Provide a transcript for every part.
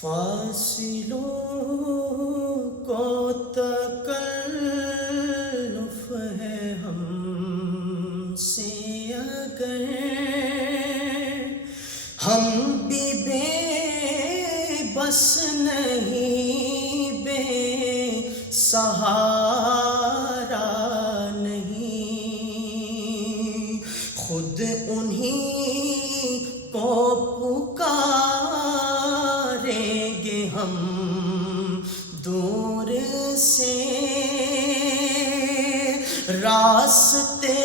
فاصلوں کو تکلف ہے ہم سے اگر ہم بھی بے بس نہیں، بے سہارا نہیں، خود انہی کو پکاریں گے ہم دور سے، راستے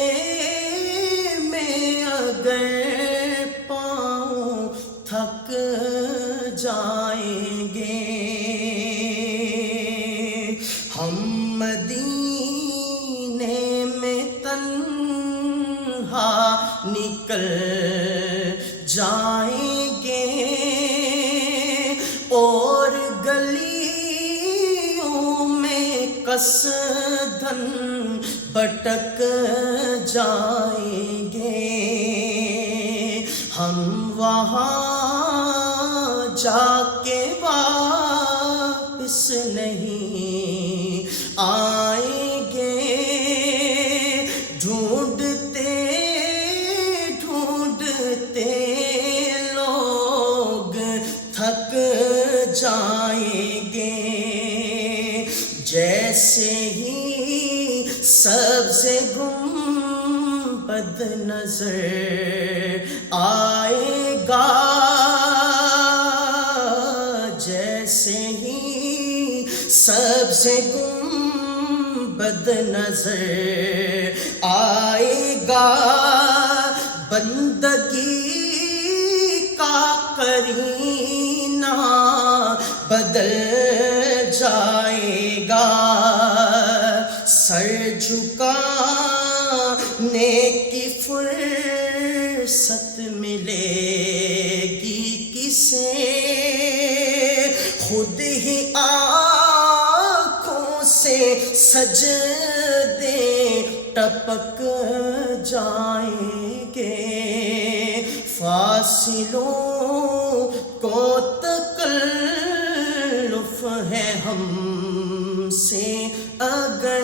میں اگر پاؤں تھک جائیں گے، ہم مدینے میں تنہا نکل جائیں گے، اور گلیوں میں قصداً بھٹک جائیں گے، ہم وہاں جا کے واپس نہیں آئیں گے، ڈھونڈتے ڈھونڈتے لوگ تھک جائیں گے، جیسے ہی سبز گنبد نظر آئے گا، جیسے ہی سبز گنبد نظر آئے گا، بندگی کا قرینہ بدل جائے گا، سر جھکانے کی فرصت ملے گی کسے، خود ہی آنکھوں سے سجدے ٹپک جائیں گے، فاصلوں کو تکلف ہے ہم سے اگر